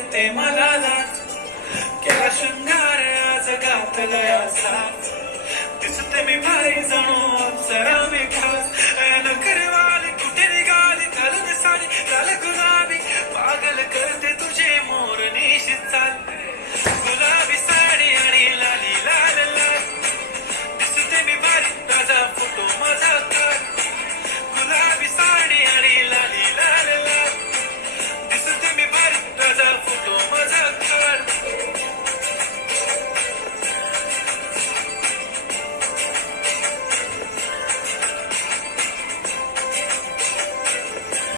देते मला दात केला शृंगार आज घातलया साथ दिसते मी भारी जणू अप्सरा मी